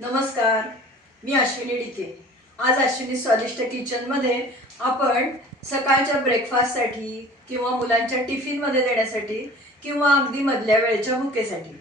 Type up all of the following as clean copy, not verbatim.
नमस्कार, मी अश्विनी डिके। आज अश्विनी स्वादिष्ट किचनमध्ये आपण सकाळच्या ब्रेकफास्टसाठी किंवा मुलांच्या टिफिनमध्ये देण्यासाठी किंवा अगदी मधल्या वेळेच्या भुकेसाठी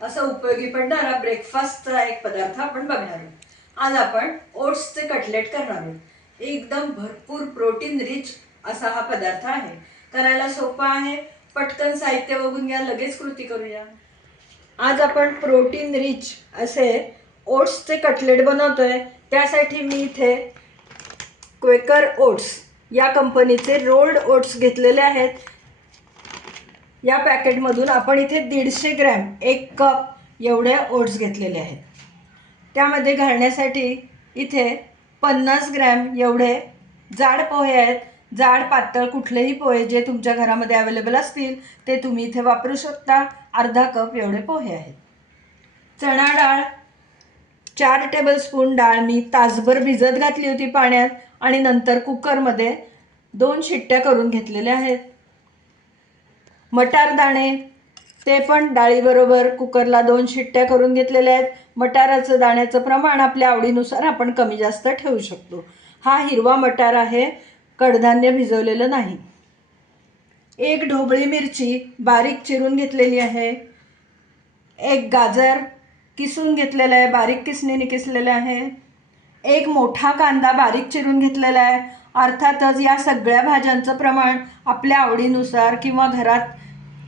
असा उपयोगी पडणारा ब्रेकफास्टचा एक पदार्थ आपण बघणार आहोत। आज आपण ओट्सचे कटलेट करणार आहोत। एकदम भरपूर प्रोटीन रिच असा हा पदार्थ आहे। करायला सोपा आहे। पटकन साहित्य बघून घ्या, लगेच कृती करूया। आज आपण प्रोटीन रिच असे ओट्सचे कटलेट बनवतोय। त्यासाठी मी इथे क्वेकर ओट्स या कंपनीचे रोल्ड ओट्स घेतलेले आहेत। या पॅकेटमधून आपण इथे 150 ग्रॅम 1 कप एवढे ओट्स घेतलेले आहेत। त्यामध्ये घालण्यासाठी इथे 50 ग्रॅम एवढे जाड पोहे आहेत। जाड पातळ कुठलेही पोहे जे तुमच्या घरामध्ये अवेलेबल असतील ते तुम्ही इथे वापरू शकता। अर्धा कप एवढे पोहे आहेत। चणा डाळ 4 टेबलस्पून डाळ मी तासभर भिजत घातली होती पाण्यात आणि नंतर कुकरमध्ये 2 शिट्ट्या करून घेतलेल्या आहेत। मटार दाणे ते पण डाळीबरोबर कुकरला 2 शिट्ट्या करून घेतलेल्या आहेत। मटाराचं दाण्याचं प्रमाण आपल्या आवडीनुसार आपण कमी जास्त ठेवू शकतो। हा हिरवा मटार आहे, कडधान्य भिजवलेलं नाही। 1 ढोबळी मिरची बारीक चिरून घेतलेली आहे। 1 गाजर किसून घेतलेला आहे, बारीक किसणीने किसलेला आहे। 1 मोठा कांदा बारीक चिरून घेतलेला आहे। अर्थातच या सगळ्या भाज्यांचं प्रमाण आपल्या आवडीनुसार किंवा घरात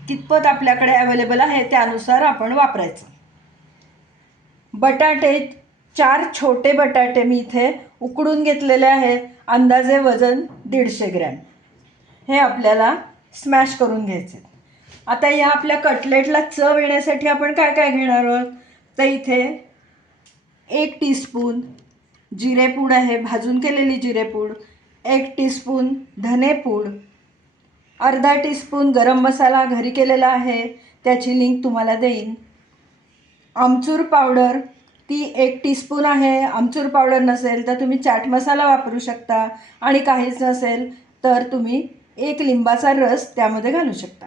कितपत आपल्याकडे अवेलेबल आहे त्यानुसार आपण वापरायचं। बटाटे 4 छोटे बटाटे मी इथे उकडून घेतलेले आहेत। अंदाजे वजन 150 ग्रॅम। हे आपल्याला स्मॅश करून घ्यायचे। आता या आपल्या कटलेटला चव येण्यासाठी आपण काय काय घेणार आहोत तर इथे 1 टीस्पून जिरेपूड आहे, भाजून केलेली जिरेपूड। 1 टीस्पून धनेपूड, अर्धा टीस्पून गरम मसाला घरी केलेला आहे, त्याची लिंक तुम्हाला देईन। आमचूर पावडर ती 1 टीस्पून आहे। आमचूर पावडर नसेल तर तुम्ही चाट मसाला वापरू शकता आणि काहीच नसेल तर तुम्ही 1 लिंबाचा रस त्यामध्ये घालू शकता।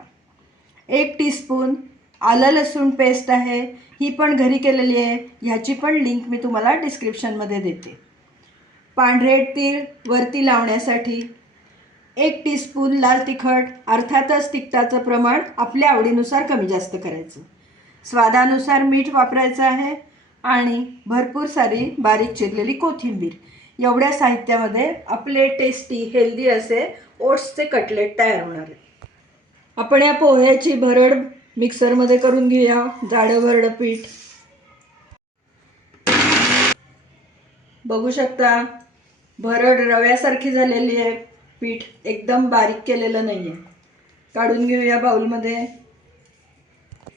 1 टीस्पून आलं लसूण पेस्ट आहे, ही पण घरी केलेली आहे। ह्याची पण लिंक मी तुम्हाला डिस्क्रिप्शनमध्ये देते। पांढरे तीळ वरती लावण्यासाठी 1 टीस्पून लाल तिखट, अर्थातच तिखटाचं प्रमाण आपल्या आवडीनुसार कमी जास्त करायचं। स्वादानुसार मीठ वापरायचं आहे आणि भरपूर सारी बारीक चिरलेली कोथिंबीर। एवढ्या साहित्यामध्ये आपले टेस्टी हेल्दी असे ओट्सचे कटलेट तयार होणार आहेत। आपण या पोह्याची भरड मिक्सरमध्ये करून घेऊया। जाडं भरड पीठ बघू शकता, भरड रव्यासारखी झालेली आहे। पीठ एकदम बारीक केलेलं नाही आहे। काढून घेऊया बाउलमध्ये।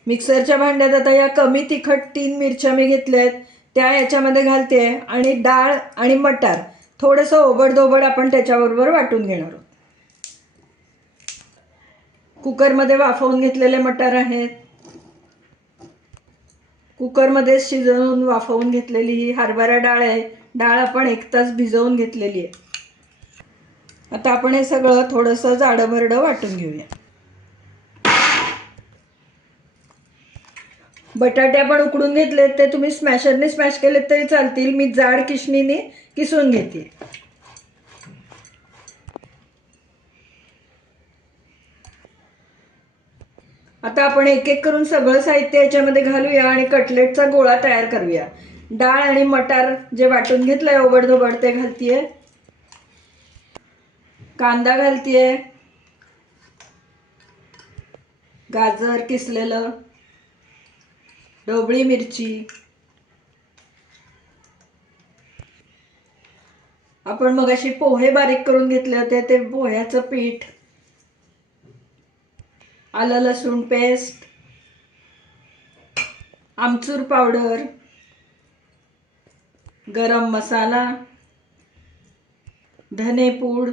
मिक्सरच्या भांड्यात आता या कमी तिखट 3 मिरच्या मी घेतल्या आहेत त्या याच्यामध्ये घालते आणि डाळ आणि मटार थोडंसं ओबडधोबड आपण त्याच्याबरोबर वाटून घेणार आहोत। कुकरमध्ये वाफवून घेतलेले मटार आहेत। कुकरमध्ये शिजवून वाफवून घेतलेली ही हरभरा डाळ आहे। डाळ आपण 1 तास भिजवून घेतलेली आहे। आता आपण हे सगळं थोडंसं जाडं भरडं वाटून घेऊया। बटाटे आपण उकडून घेतलेत, ते तुम्ही स्मॅशरने स्मॅश केलेत तरी चालतील। मी जाड किसणीने किसून घेते। आता आपण एक एक करून सगळं साहित्य याच्यामध्ये घालूया आणि कटलेटचा गोळा तयार करूया। डाळ आणि मटार जे वाटून घेतलंय ओबडधोबड ते घालतीये। कांदा घालतीये, गाजर किसलेलं, ढोबळी मिरची, आपण मगाशी पोहे बारीक करून घेतले होते ते पोह्याचं पीठ, आलं लसूण पेस्ट, आमचूर पावडर, गरम मसाला, धनेपूड,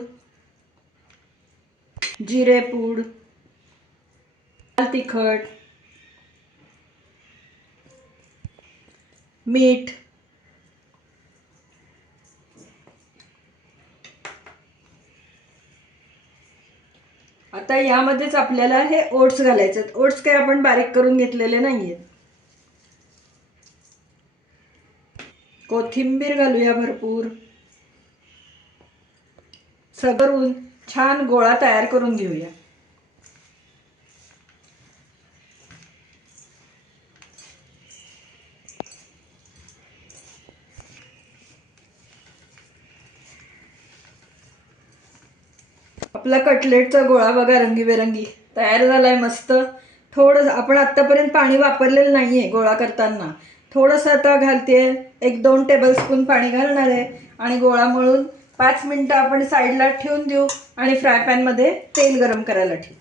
जिरेपूड, लाल तिखट, मीठ, आता यामध्येच आपल्याला हे ओट्स घालायचे आहेत। ओट्स काय आपण बारीक करून घेतलेले नाहीयेत। कोथिंबीर घालूया भरपूर. सगळं छान गोळा तयार करून घेऊया. आपला कटलेटचा गोळा बघा रंगीबेरंगी तयार झालाय मस्त. थोडं आपण आत्तापर्यंत पाणी वापरलेलं नाही आहे गोळा करताना. थोडंसं आता घालते, 1-2 टेबलस्पून पाणी घालणार आहे आणि गोळा मळून 5 मिनटं आपण साईडला ठेवून देऊ आणि फ्राय पॅनमध्ये तेल गरम करायला ठेवू.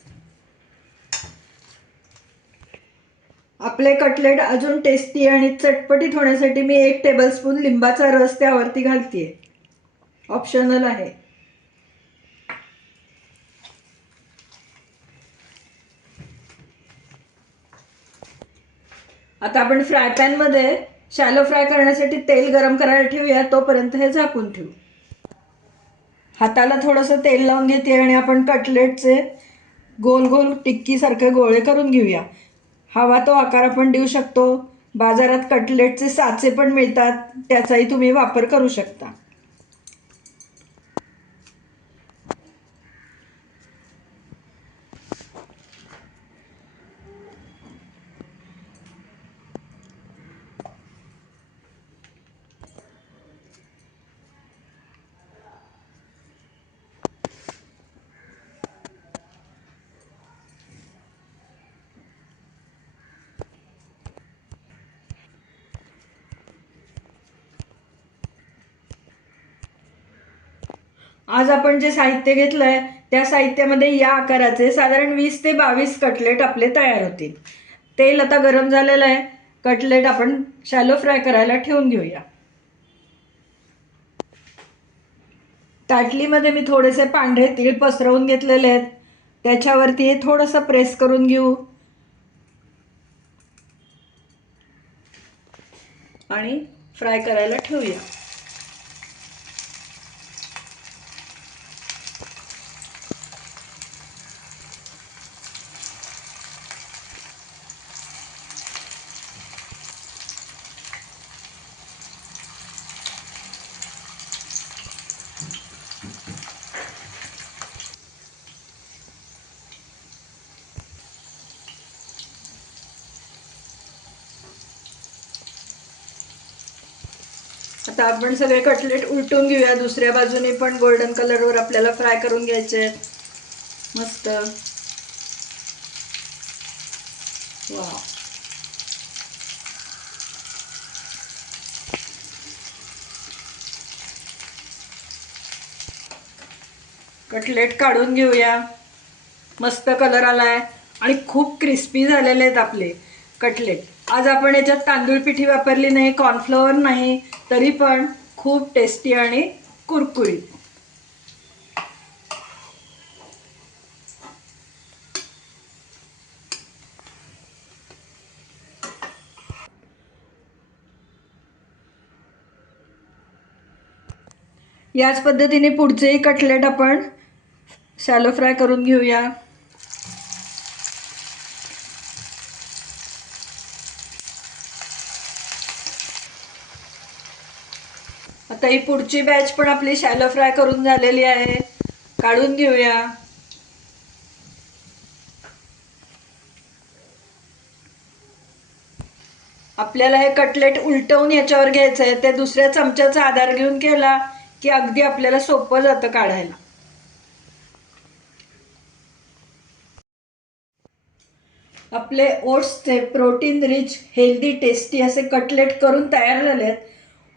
आपले कटलेट अजून टेस्टी आणि चटपटीत होण्यासाठी मी 1 टेबलस्पून लिंबाचा रस त्यावरती घालते. ऑप्शनल आहे. आता आपण फ्राय पॅनमध्ये शॅलो फ्राय करण्यासाठी तेल गरम करायला ठेवूया. तोपर्यंत हे झाकून ठेवू. हाताला थोडंसं तेल लावून घेते आणि आपण कटलेटचे गोल गोल टिक्कीसारखे गोळे करून घेऊया. हवा तो आकार आपण देऊ शकतो. बाजारात कटलेटचे साचे पण मिळतात, त्याचाही तुम्ही वापर करू शकता. आज आपण जे साहित्य घेतलंय त्या साहित्यामध्ये या आकाराचे साधारण 20 ते 22 कटलेट आपले तयार होतील. तेल आता गरम झालेलं आहे. कटलेट आपण शॅलो फ्राय करायला ठेवून घेऊया. ताटलीमध्ये मी थोडेसे पांढरे तीळ पसरवून घेतलेले आहेत. त्याच्यावरती हे थोडंसं प्रेस करून घेऊ आणि फ्राय करायला ठेवूया. आता आपण सगळे कटलेट उलटून घेऊया. दुसऱ्या बाजूने पण गोल्डन कलरवर आपल्याला फ्राय करून घ्यायचे आहेत. मस्त. वाव. कटलेट काढून घेऊया. मस्त कलर आलाय आणि खूप क्रिस्पी झालेले आहेत आपले कटलेट. आज आपण याच्यात तांदूळ पिठी वापरली नाही, कॉर्नफ्लॉवर नाही, तरी पण खूप टेस्टी आणि कुरकुरीत. याच पद्धतीने पुढचेही कटलेट आपण शॅलो फ्राय करून घेऊया. आता ही पुढची बॅच पण आपली शॅलो फ्राय करून झालेली आहे. काढून घेऊया. आपल्याला हे कटलेट उलटवून याच्यावर घ्यायचं आहे. ते दुसऱ्या चमच्याचा आधार घेऊन केला की अगदी आपल्याला सोपं जातं काढायला. आपले ओट्सचे प्रोटीन रिच हेल्दी टेस्टी असे कटलेट करून तयार झाले आहेत.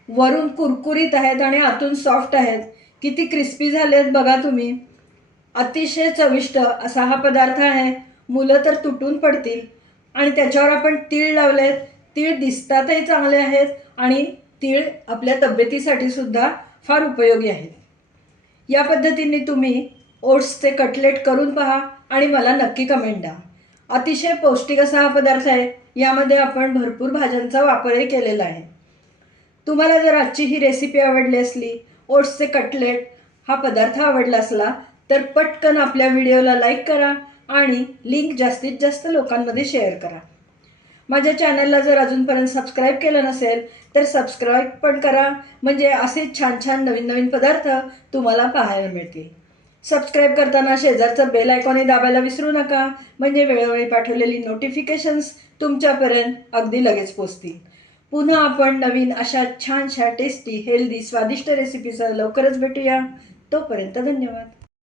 वरून कुरकुरीत आहेत आणि आतून सॉफ्ट आहेत. किती क्रिस्पी झाले आहेत बघा तुम्ही. अतिशय चविष्ट असा हा पदार्थ आहे. मुलं तर तुटून पडतील. आणि त्याच्यावर आपण तीळ लावलेत. तीळ दिसतातही चांगले आहेत आणि तीळ आपल्या तब्येतीसाठी सुद्धा फार उपयोगी आहेत. या पद्धतीने तुम्ही ओट्सचे कटलेट करून पहा आणि मला नक्की कमेंट द्या. अतिशय पौष्टिक असा हा पदार्थ आहे. यामध्ये आपण भरपूर भाज्यांचा वापरही केलेला आहे. तुम्हाला जर आजची ही रेसिपी आवडली असली, ओट्सचे कटलेट हा पदार्थ आवडला असला, तर पटकन आपल्या व्हिडिओला लाईक करा आणि लिंक जास्तीत जास्त लोकांमध्ये शेअर करा. माझ्या चॅनलला जर अजूनपर्यंत सबस्क्राईब केलं नसेल तर सबस्क्राईब पण करा, म्हणजे असेच छान छान नवीन नवीन पदार्थ तुम्हाला पाहायला मिळतील. सबस्क्राईब करताना शेजारचं बेल आयकॉनही दाबायला विसरू नका, म्हणजे वेळोवेळी पाठवलेली नोटिफिकेशन्स तुमच्यापर्यंत अगदी लगेच पोचतील. पुन्हा आपण नवीन अशा छानशा टेस्टी हेल्दी स्वादिष्ट रेसिपीसह लवकरच भेटूया. तोपर्यंत धन्यवाद.